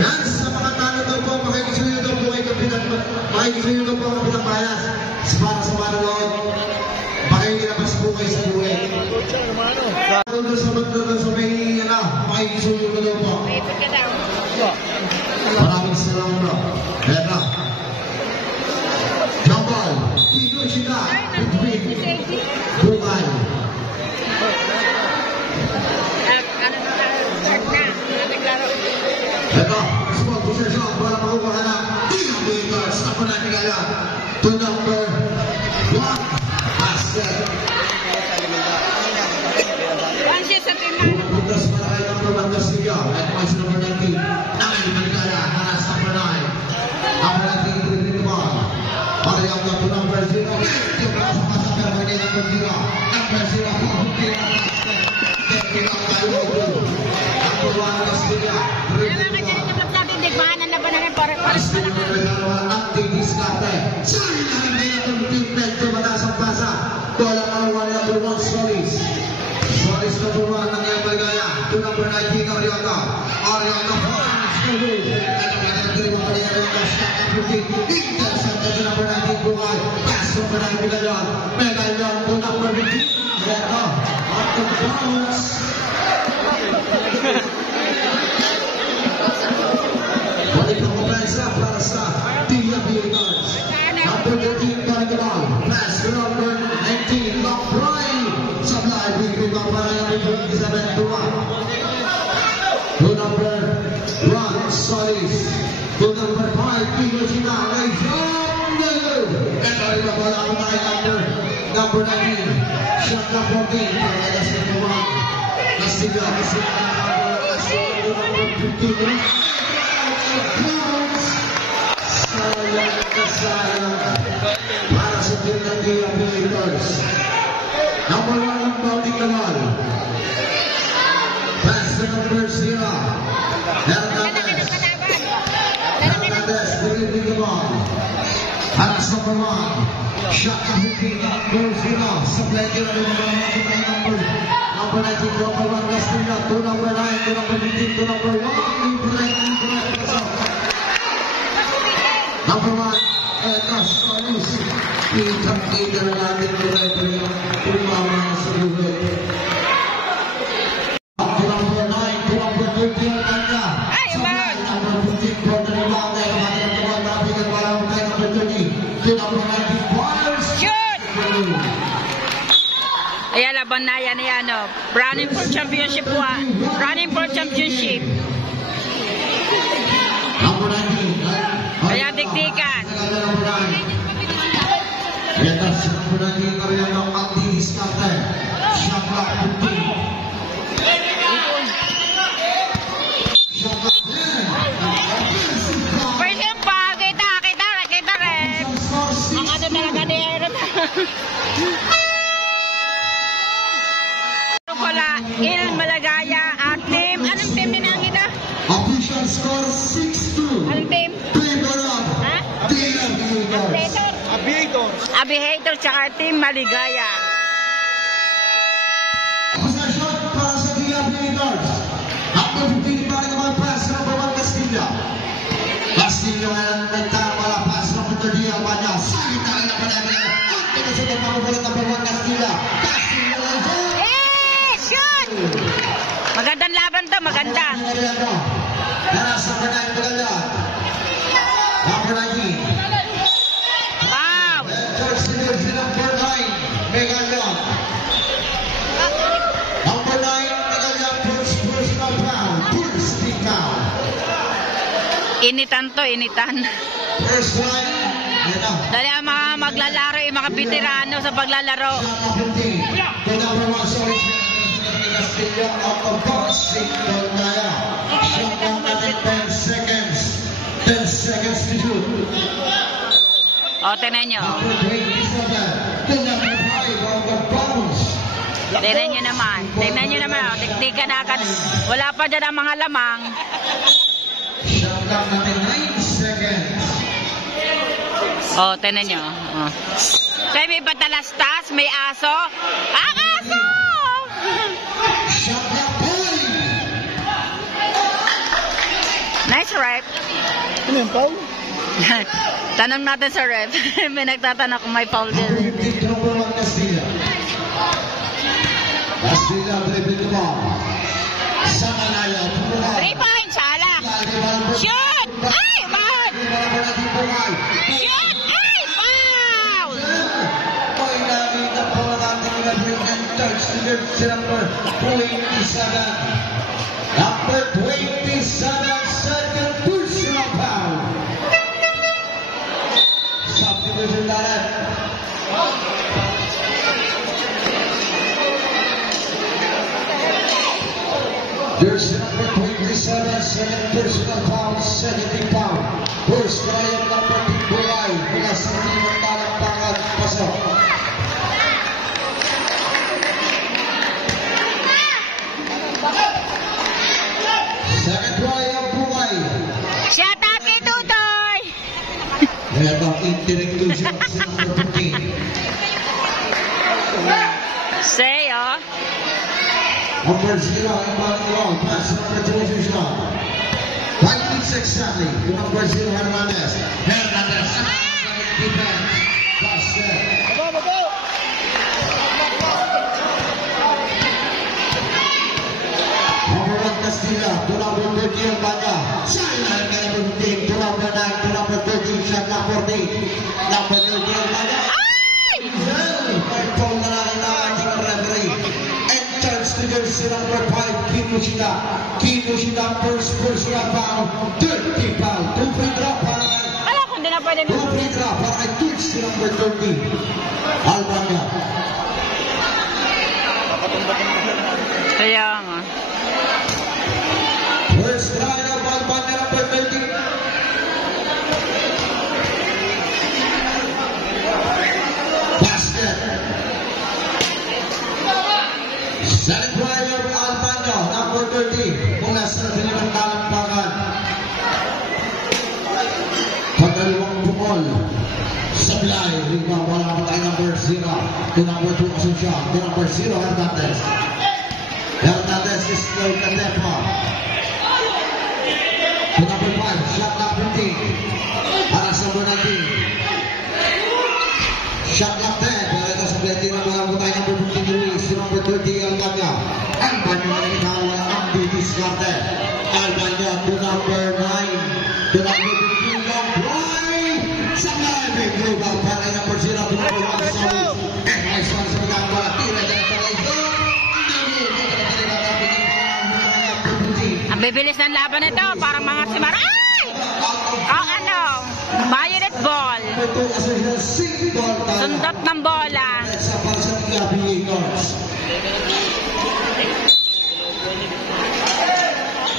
Yan, sa mga talo daw po, makikisuyo daw po ay makikisuyo daw po ang pinapayas para sa manonood. Makikilabas po kayo sa buhay. Doon sa may, makikisuyo na daw po. Maraming salamat po. Ayan na. Jambal, Tito Chika, between Bugay. Ito, small possession para makukuha na Lakers. Ako na nigala to number 1 basket. Puntas para kayo ng Romandas Liga. At mas number 19 namin manigala para sa number 9. Number 19 rin naman. Pagayang na to number 0. Yung para sa masakar na niya number 0. Number 0 po. Technical tayo ito. Number 1 Romandas Liga. Solis number 1 ng iyang Malgaya. To number 19 ng Ariota. Ariota Farms. At ang kanyang diliwang pa niya Ariota. Shot at routine. Intercepted to number 19 Bugay. Pass number 9 Megayon. Megayon to number 15. Megayon. Out of bounds. Balik ng kumpensa para sa Tia Lakers. Number 13 pa rin naman. Pass to number 19. Lock Brian. Supply. Bigri pa para yung Elizabeth Duan. To number 1. Solis. To number 5. Tito Chika. Ladies and rin na pala ako tayo number 19. Shot na 14. Para na sa number 1. Nasiga. Number 15. Sayang para sa team ng Tia Lakers. Number 1 ng Bauting naman. Pass to number 0. Hernandez. Hernandez, delivery the ball. Pass number 1. Shot na hooking. Number 0. Supply kira rin naman number 19, number 1 Castilla. To number 9, to number 15, to number 1. Number 1. Solis. Kitang-kita na natin ito na umama sa buhay. To number 9, to number 13 ang kanya. Supply, number 15, for the rebound. Ay, kapatid ang tuwan natin ang parang kay number 30. To number 19, Bars. Shoot! Ayan, laban na yan, ano. Running for championship. Running for championship. Number 19. Ayan, dikdikan. Ito sa number 19 area ng Activis Carter. Shot clock 15. Shot clock 10. Pwede pa, kita rin. Ang ano talaga ni Aaron. Pala, Il Malagaya at team. Anong team din ang ina? Official score 6-2. Anong team? Ha? Aviator tsaka team Maligaya. Possession para sa Tia Lakers. Number 15 para naman pass number 1 Castilla. Castilla ngayon nagtama na pass number 30 ang kanya. Sakit na rin na pala. Ito sa pagpapagulat number 1 Castilla. Castilla lang po. Shoot! Magandang laban to, maganda. Naras number 9 maganda. Number 19. Wow! Number 9, Megayon. Number 9, Megayon, first personal foul. First stick down. Initan to, initan. First line, Dali ang mga maglalaro, yung mga veterano sa paglalaro. to number 1, sorry, Castilla out of box. Single Naya. Shot down natin 10 seconds. 10 seconds to shoot. O, tingnan nyo. Number 27, to number 5 out of bounds. Tingnan nyo naman. Tingnan nyo naman. O, tiktikan na agad. Wala pa dyan ang mga lamang. Shot down natin 9 seconds. O, tingnan nyo. O. Kaya may patalastas, may aso. Ang aso! Shot down point. Nice, right? Ano yung foul? Tanong natin sa ref. May nagtatanong kung may foul din. Castilla dribbling the ball. Sa Manaya, 3 points, hala. Shoot! Ay, bad! Shoot! Ay, foul! May nakita po natin na bring and touch to the number 27. Number 27, second personal foul. Subdivision lahat. Jersey number 27, second personal foul, 70 foul. First try of number 2, Buray. Mula sa mga talakpangan, pasok. Second try of Buray. Shut up, ni Tutoy! Ito ang interaction sa number 15. Say, oh. Number 0, Emmanuel, pass number 2 position. 5 minutes exactly to number 0, Hernandez. Hernandez, defense. Basket. Number 1, Castilla, to number 30, Albaga. Sideline number 15, to number 9, to number 13, shot clock 14. Number 30, Albaga. May foul na lang ang ating referee. To jersey number 5, Kinoshita. Kinoshita, first personal foul, 30 foul. 2 free throw para kay... Alam ko, hindi na pwede 2 free throw para kay jersey number 30, Albania. Kaya nga. First try of Albania number 30. Basket. Second try of Albania number 30 mula sa Diliman Talampakan. Pagdalawang bukol. Sablay. Rebound wala pa tayo number 0. To number 2 Asuncion. To number 0 Hernandez. Hernandez is still the tempo. To number 5 shot clock 15. Para sa number 19. Shot clock 10. Pero ito sa 20 na wala pa tayo number 15 Luis. To number 30 Albania. Albania na nagkakawa ang didiskarte. Albania to number 9. To number 15 long drive. Sa live rebound para kay number 0 to number 1 Solis. And nice one sa magkakawa. Tira na ito kay Zon. Ang bibilis ng laban nito, parang mga simaray! Ang ano, violet ball. Sundot ng bola. Sa para sa PBA North.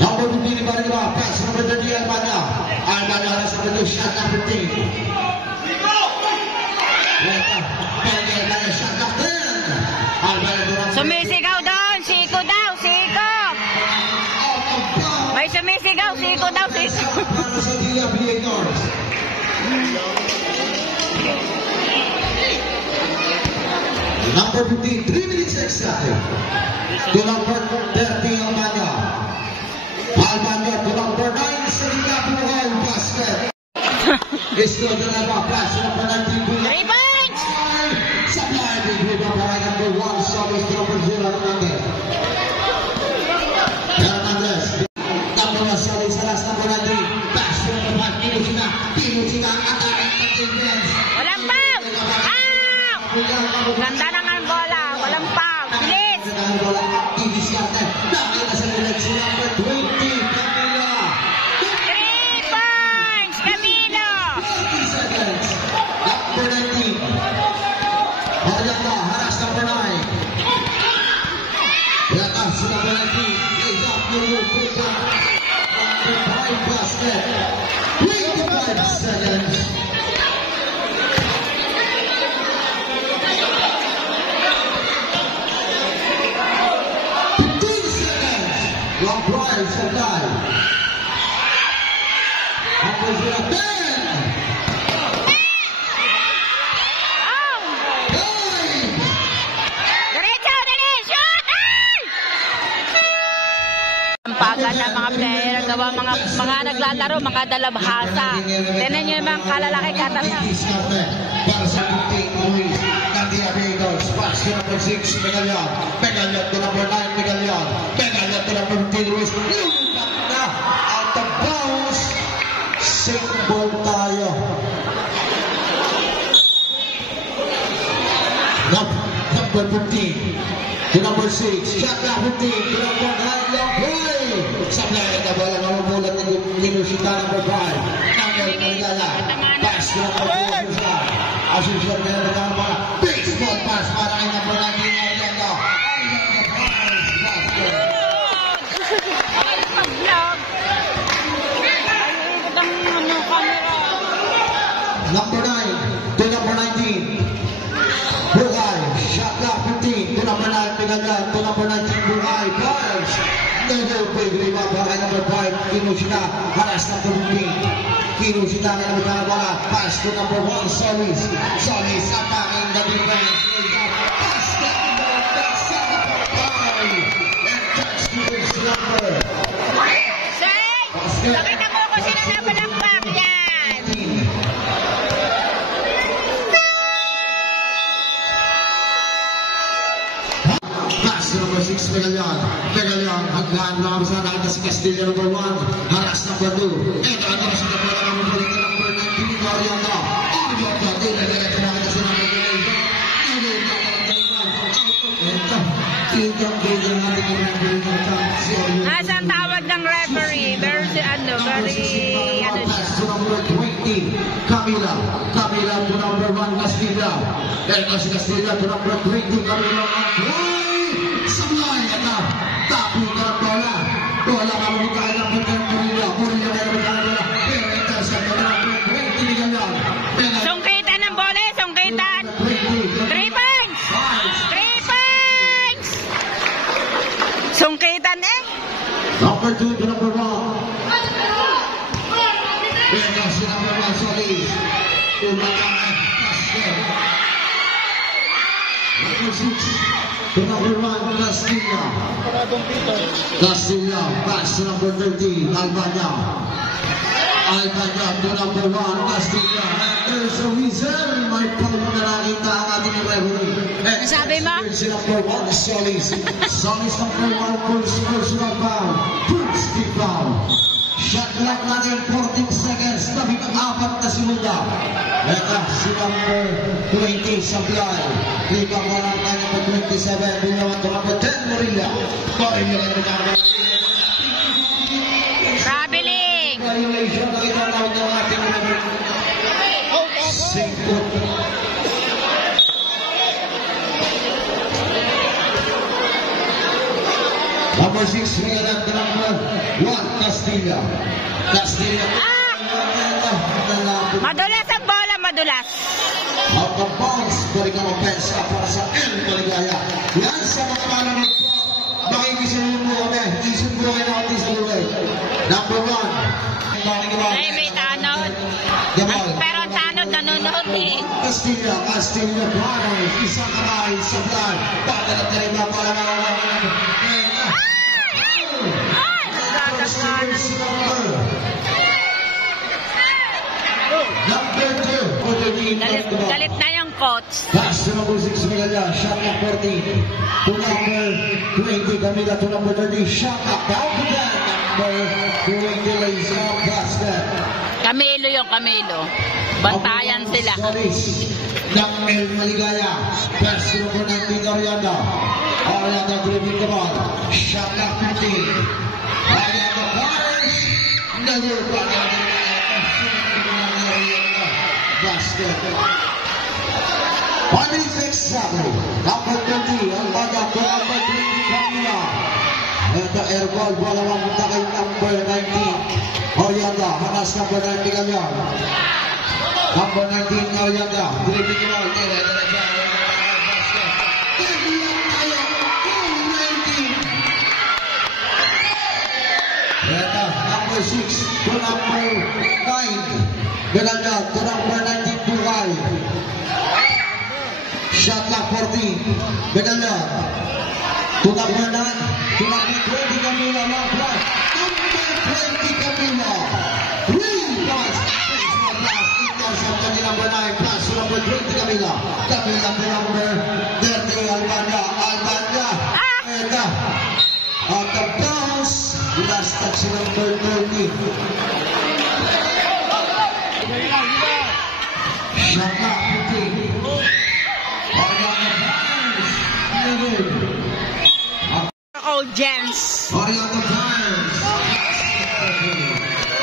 Number 15 ba rin ba? Pass number 30 Albania. Albania has number 2 shot number 15. Shot number 10. Sumisigaw doon, Siko daw, Siko. May sumisigaw, Siko daw, Siko. Para sa PBA North. Number 15, 3 minutes exactly. To number 30 Albania. Albania to number 9 sa Ikapuhal basket. Isto na na ba? Pass number 19. 3 points! Supply big rebound para number 1 Solis to number 0 Hernandez. Hernandez. Number 1 Solis sa last number 19. Pass to number 5 Kinoshita. Kinoshita attacking the defense. Walang foul! Ganda na ng bola, walang foul. Bilis! Didiskarte. Nakita sa direksyon number 20 Camilo. 3 points, Camilo! 30 seconds. Number 19. Maganda, haras number 9. Yatas number 19. Lays up your push up. Number 5 basket. 25 seconds. Long drive, supply. Number 0, 10. Oh! Diretso, dali! Shoot! Ay! Baga na mga player, gawa mga naglalaro, mga dalabhasa. Tinan nyo yung mga kalalaki katala. Para sa 15 Luis, Candia Beatles, pass to number 6, Megalyan. Megalyan to number 9, Megalyan. Megalyan to number 15 Luis. Na, out of bounds. Single tayo. Number 15 to number 6. Shot na 15 to number 9. Long play. Sa play na bola na umulat ni Linushita number 5. Angel Caligala. Pass to number 4. Asusunod na ng bola. Baseball pass para kay number 19. Orlando. Number 9 to number 19. Buhay, shot clock 15 to number 9, Megalyan, to number 19, Buhay, Bars. Never big rebound para kay number 5, Kinushita, haras na 15. Kinushita na naman na bola, pass to number 1, Solis. Solis, attacking the defense. Basketball, that's number 5. And touch to this number. Say, nakita mo ko sila na palakpak yan. Number 6, Megalyan. Megalyan, haglaan na kami sa nakita si Castilla number 1. Haras number 2. And haras na pala naman po rin number 19, Ariana. Ariana, din na nagkita nakita si number 8. Nasaan tawag ng referee? Very, siya. Number 20, Camila. Camila to number 1, Castilla. And si Castilla to number 20, Camila. Sablay na tapo na bola. Bola ka mo kaya ng Camila. Camila na bola. Pero intercept na number 20, Megalyan. Sungkitan ng bola, sungkitan. 3 points! 3 points! Sungkitan eh. Number 2 to number 1. Pero si number 1, Solis. Umagang basket. Number 6 to number 1, Castilla. Castilla, pass to number 13, Albania. Albania to number 1, Castilla. And there's a whistle. May foul na nakita ang ating referee. Sabi mo? Si number 1, Solis. Solis number 1, first personal foul. First big foul. Shot clock natin 14 seconds. Labing 4 na sinunda. Ito si number 20, Sablay. Libang walang kanya po 27. Binawan to number 10, Morilla. Morilla na nagkakaroon. Traveling. Violation na itatawag ng ating number 5. Number 6, Megalyan to number 1, Castilla. Castilla. Madulas ang bola, madulas. Out of bounds, balik ang offense para sa El Maligaya. Yan sa mga manonood po. Makikisunin mo kami. Isunin mo kayo natin sa lugar. Number 1. Ay, may tanod. Pero ang tanod nanonood eh. Castilla, Castilla Brothers. Isang kamay sa blood. Padalat na rin na para mga Galit na yung coach. Pass to number 6, Megalyan. Shot na 14. To number 20, Camila. To number 30, shot na down to that. Number 20, lays on basket. Camilo yung Camilo. Bantayan sila. Ng El Maligaya. Pass to number 19, Ariana. Ariana dribbling the ball. Shot na 15. Ariana fires. Never back. Basket. 5 minutes exactly. Number 20, Albania to number 20, Camila. Ito air ball, bola mamunta kay number 19. Orianda, hanas number 9, Megalyan. Number 19, Orianda. Dribbling the ball. Ito, number 6 to number 9. Megalyan to number 19, Buhay. Shot clock 14. Megalyan to number 9, number 20 Camila long flash. Number 20 Camila. 3 points. Face one flash. Intercept to number 9 flash to number 20 Camila. Camila to number 30 Albania. Albania. And out of bounds. Last touch number 30. Shot clock 15. Gents. Oriental Times.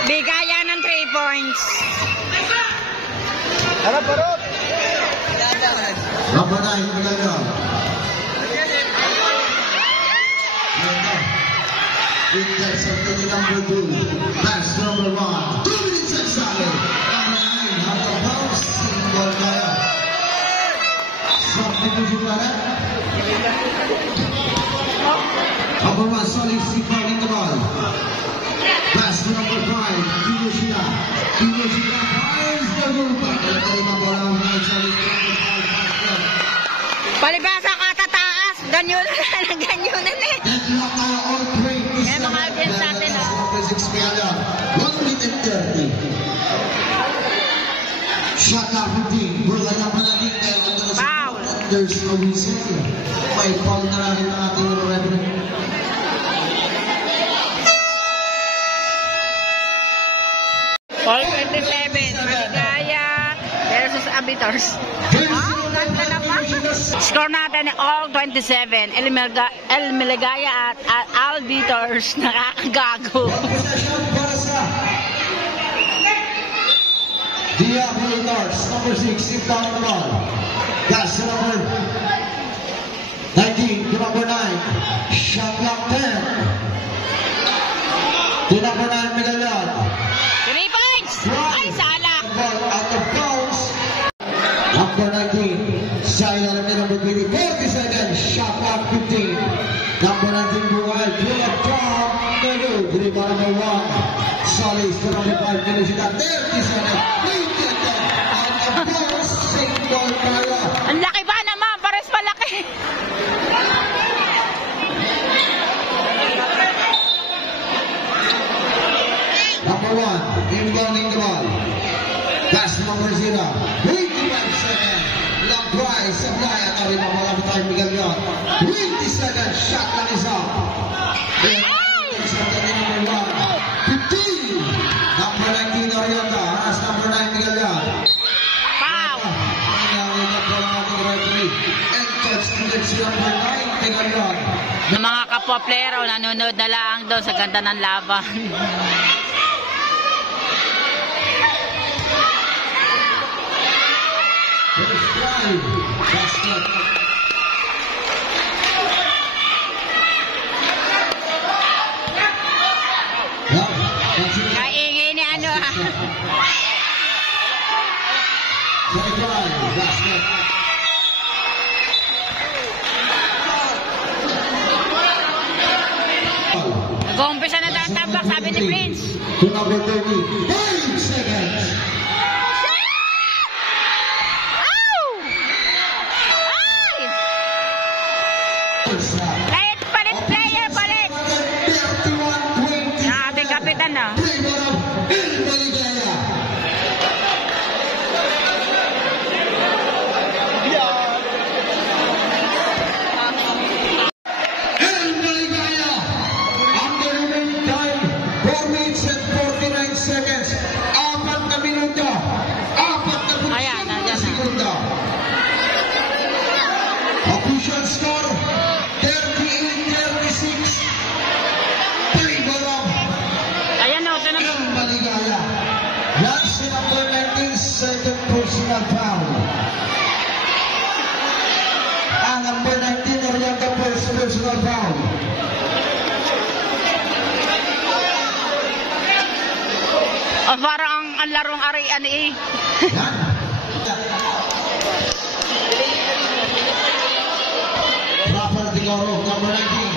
Bigaya ng 3 points. Harap-harap. Number 9, maganda. Intercept to number 2. Pass number 1. 2 minutes and solid. Number 9, out of bounds. Single kaya. Substitution na rin. Number 1, solid Steve in the ball. Pass to number 5, Kiyoshida. Kiyoshida finds the goal. Pagkakali mabola ang mga solid number 5. Palibasa ka tataas. Ganyan na eh. Deadlock tayo all three. Yan mga agents natin, oh. Number 6 kaya 1 minute and 30. Shot clock 15. Wala na pa natin kaya Foul. there's no reason. May foul na natin ang ating referee. All 27. Maligaya versus Arbiters. Wow, ganda naman. Score natin all 27. El Maligaya at Arbiters. Nakakagago. Possession para sa Diablo Stars, number 6, sit down the ball. Pass to number 19 to number 9. Shot clock 10. To number 9, Migalad. 3 points! Ay, sala. Ball out of bounds. Number 19, silent to number 20. 40 seconds, shot clock 15. Number 19, Buhay, pull up top. Dribble number 1. Solis to number 5, Kiyoshida. 30 seconds. Ang laki ba naman? Pares palaki. Number 1, inbounding the ball. Pass number 0. 25 seconds. Lampray, Sablay, at rin ang mga tayo Miguel yon. 20 seconds. Shot lang isa. Number 1. 15. Number 19, Orienta. As number 9, Miguel yon. Wow. Ng mga kapwa player o nanonood na lang doon sa ganda ng laban. Kaingay ni ano ah. Nag-uumpisa na tatambak, sabi ni Prince. To number 30, 5 seconds. Ow! Ay! Palit player, palit. 31-20. Ang ating kapitan na. Official score 38-36. Ayan o, ito na mo. Maligaya. Yan si number 19, second personal foul. Ang number 19, Orienta, first personal foul. O parang ang larong arian eh. Yan. Rafael Tigaro, number 19.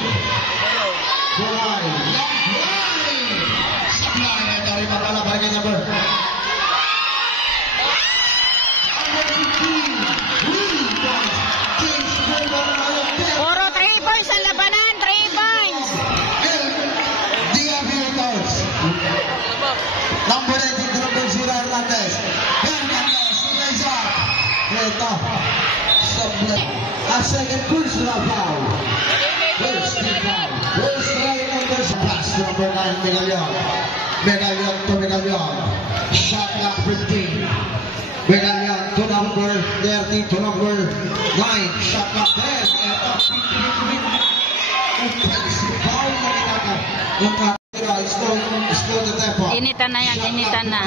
Buhay. Supply na rin makalabay niya number. Puro 3 points ang labanan, 3 points. Number 19 to number 0, Hernandez. Hernandez, raise up. Ito. A second personal foul. First foul. First try number pass to number 9, Megalion. Megalion to Megalion. Shot clock 15. Megalion to number 30 to number 9. Shot clock 10. Ito. Foul na kinaka. Initan na yan, initan na.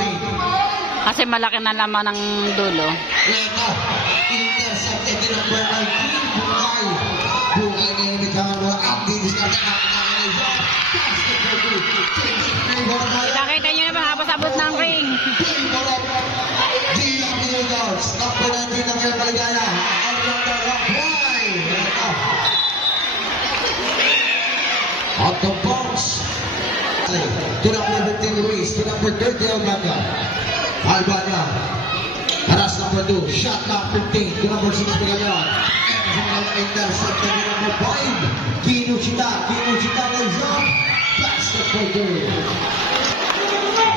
Kasi malaki na laman ng dulo. Ito. Intercepted ni number 19. Bungay. Bungay na yung nagkakaroon. Ang dinis na Nakita nyo naman habas-abot ng ring. Number 19 na kayo maligaya. Out of bounds. To number 15 Luis. To number 30 Albania. Albania. Haras number 2. Shot clock 15. To number 6 Megalion. Intercepted to number 5. Kinuchita. Kinuchita na isang. Basketball goal.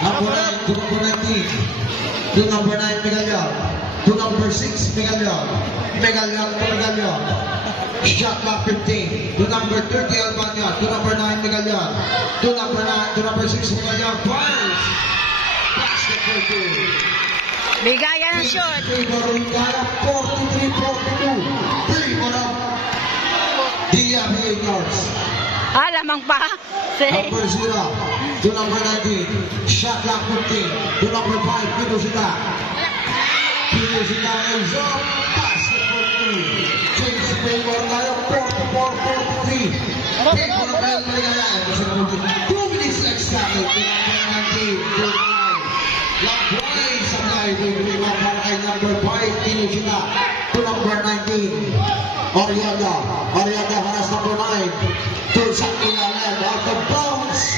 Number 9 to number 19. To number 9 Megalion. To number 6 Megalion. Megalion to Megalion. Shot clock 15. To number 30 Albania. To number 9 Megalion. To number 9 to number 6 Megalion. Fires. Basketball goal. Bigayan ng shot. Favor Ungara 43-42. Favor of the Aviators. Lamang pa. Number 0 to number 19. Shot clock 15. To number 5 Kinushita. Kinushita is up. Basketball goal. James Favor Ungara 44-43. Favor of Real Maligaya. 2 minutes exactly. To number 19. Lakbay Sablay will rebound para kay number 5 Kinushita. To number 19 Oriaga. Oriaga haras number 9 to sa ilalim. Out of bounds.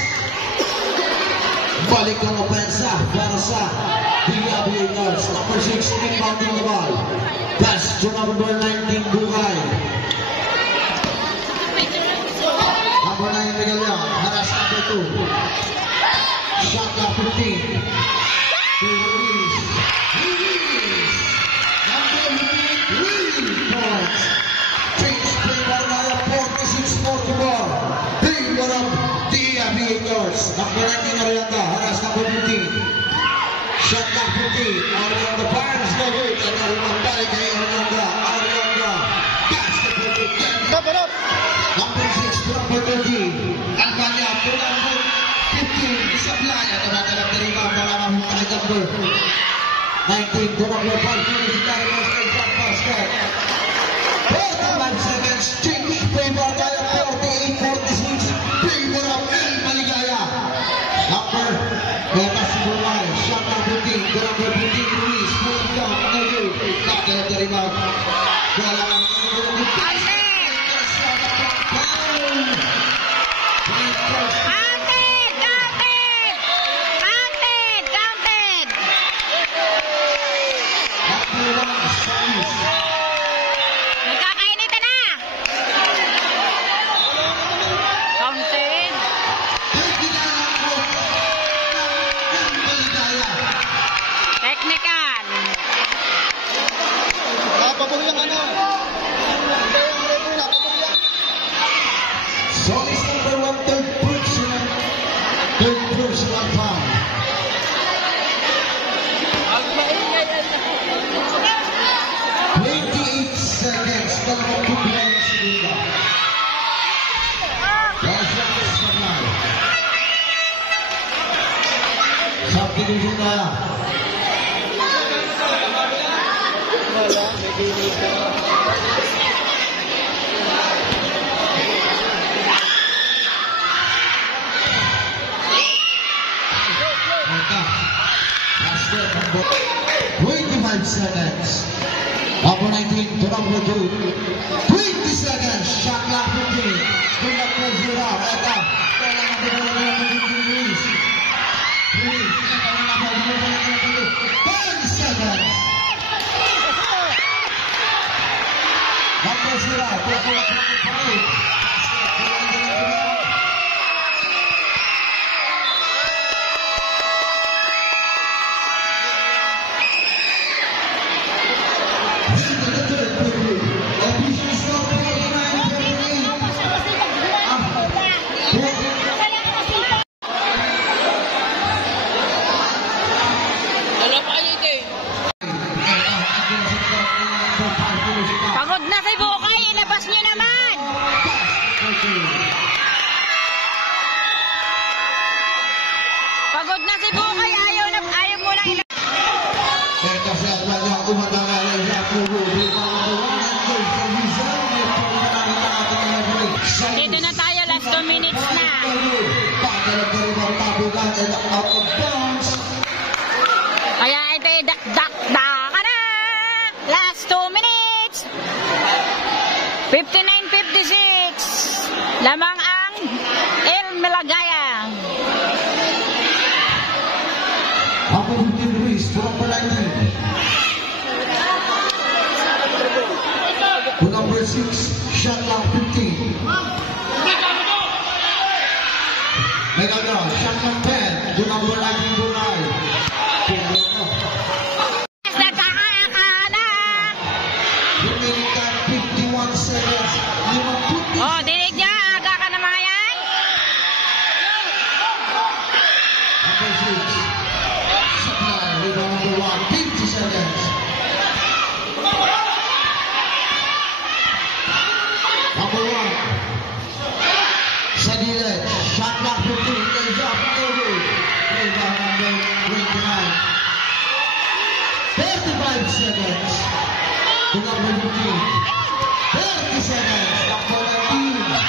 Balik ng opensa para sa Aviators. Number 6 rebounding the ball. Pass to number 19 Bugay. Number 9 Megalion. Haras number 2. Shot clock 15. Luis. Points. James Favor Ungara 46-44. Favor of the Aviators. Number 19 Oriaga. Haras number 15. Shot clock 15. Oriaga fires the hook. And Oriaga balik kay Oriaga. Oriaga. Basketball again. Number 6 to number 30. Albania to number 15. Sablay. At naman na rebound para mahukay number 19 to number 5. Kinushita rin sa shot basket. 45 seconds. James Favor Ungara 48-46. Favor of El Maligaya. Number Betas Bulay. Shot number 15 to number 15 Luis. Pull down. Ngayon. Nakakala na rebound. Wala ang Nagkakainitan na. Counted. Technical. Solis number 1, third personal foul. Seconds, dalawang tubuhan ng segunda. Pasok sa Sablay. Subdivision na. Basket number 25 seconds. Number 19 to number 2. 20 seconds. Shot clock 15. Spin up to 0. Eka. Kaya na Luis. Luis. 10 seconds. Number 0. Number 5. Pagod na si Bukay. Ayaw mo na ilang. Ito siya niya umatangalan sa pulo. Dito na tayo, last 2 minutes na. Kaya ito ay dakdaka na. Last 2 minutes. 59-56. Lamang ang El Melagaya. Ako din Ruiz, from Palagi. To number 6, shot clock 15. Megaga, shot clock 10. To number 19, Brunei. Remaining time 51 seconds. Oh, dinig niya. Aga ka na mga yan. Number 6. Supply, rebound number 1, 50 seconds. Number 1. Sadile, shot clock 15. Lays up, no good. Rebound number 29. 35 seconds. To number 15. 30 seconds. Number 19.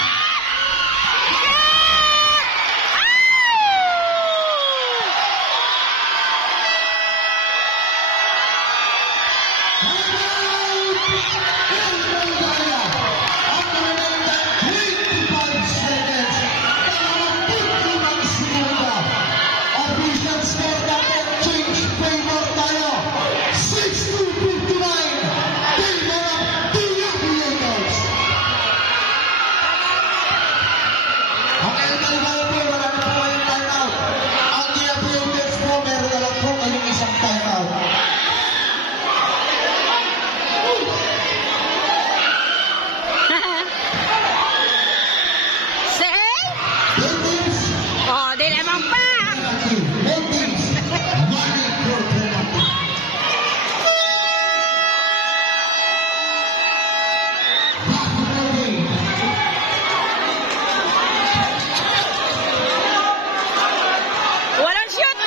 Oh, di naman pa. Walang shoot.